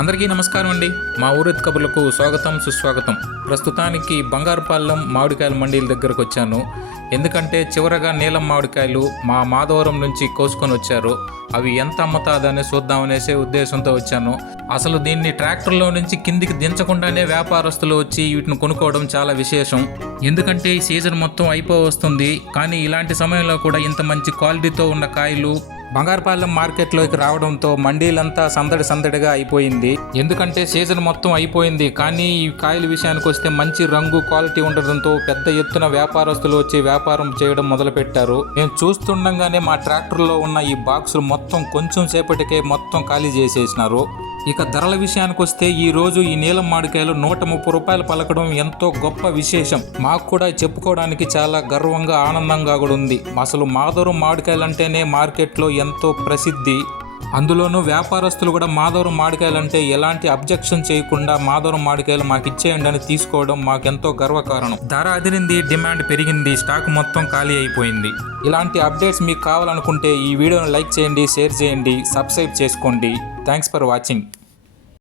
అందరికీ నమస్కారం అండి. మా ఊరెత్తు కబుర్లకు స్వాగతం సుస్వాగతం. ప్రస్తుతానికి బంగారుపాలెం మామిడికాయల మండీల దగ్గరకు వచ్చాను. ఎందుకంటే చివరగా నీలం మామిడికాయలు మా మాధవరం నుంచి కోసుకొని వచ్చారు. అవి ఎంత అమ్ముతాదని చూద్దామనేసే ఉద్దేశంతో వచ్చాను. అసలు దీన్ని ట్రాక్టర్లో నుంచి కిందికి దించకుండానే వ్యాపారస్తులు వచ్చి వీటిని కొనుక్కోవడం చాలా విశేషం. ఎందుకంటే ఈ సీజన్ మొత్తం అయిపోవస్తుంది. కానీ ఇలాంటి సమయంలో కూడా ఇంత మంచి క్వాలిటీతో ఉన్న కాయలు బంగారుపాలెం మార్కెట్లోకి రావడంతో మండీలంతా సందడిగా అయిపోయింది. ఎందుకంటే సీజన్ మొత్తం అయిపోయింది. కానీ ఈ కాయల విషయానికి వస్తే మంచి రంగు క్వాలిటీ ఉండడంతో పెద్ద ఎత్తున వ్యాపారస్తులు వచ్చి వ్యాపారం చేయడం మొదలుపెట్టారు. మేము చూస్తుండగానే మా ట్రాక్టర్లో ఉన్న ఈ బాక్సులు మొత్తం కొంచెం సేపటికే మొత్తం ఖాళీ చేసేసినారు. ఇక ధరల విషయానికి వస్తే ఈ రోజు ఈ నీలం మామిడికాయలు 130 రూపాయలు పలకడం ఎంతో గొప్ప విశేషం. మాకు కూడా చెప్పుకోవడానికి చాలా గర్వంగా ఆనందంగా కూడా ఉంది. అసలు మాధవరం మామిడికాయలు అంటేనే మార్కెట్లో ఎంతో ప్రసిద్ధి. అందులోనూ వ్యాపారస్తులు కూడా మాధవరం మామిడికాయలంటే ఎలాంటి అబ్జెక్షన్ చేయకుండా మాధవరం మామిడికాయలు మాకు ఇచ్చేయండి అని తీసుకోవడం మాకెంతో గర్వకారణం. ధర అదిరింది, డిమాండ్ పెరిగింది, స్టాక్ మొత్తం ఖాళీ అయిపోయింది. ఇలాంటి అప్డేట్స్ మీకు కావాలనుకుంటే ఈ వీడియోని లైక్ చేయండి, షేర్ చేయండి, సబ్స్క్రైబ్ చేసుకోండి. Thanks for watching.